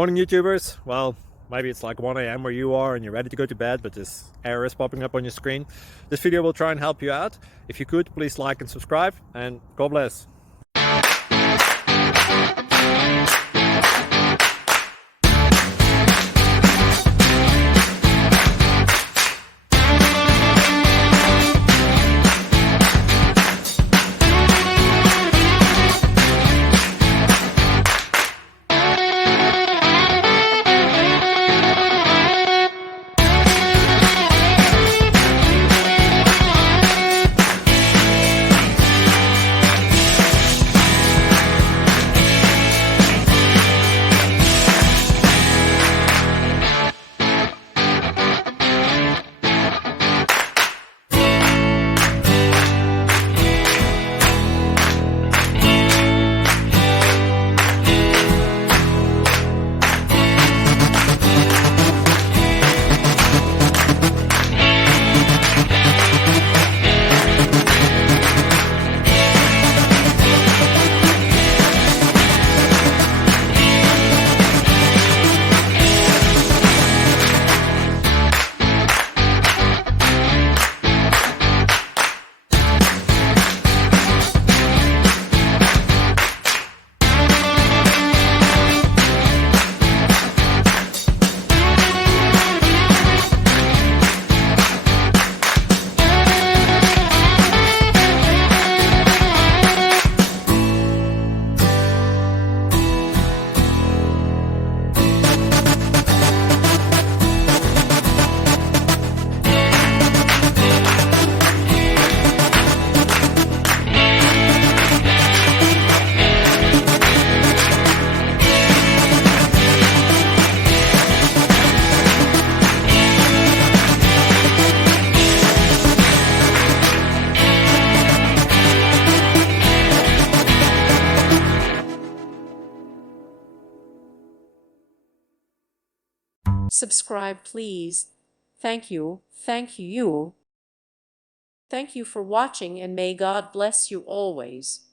Morning YouTubers. Well, maybe it's like 1 a.m. where you are and you're ready to go to bed, but this error is popping up on your screen. This video will try and help you out. If you could, please like and subscribe, and God bless. Subscribe, please. Thank you. Thank you. Thank you for watching, and may God bless you always.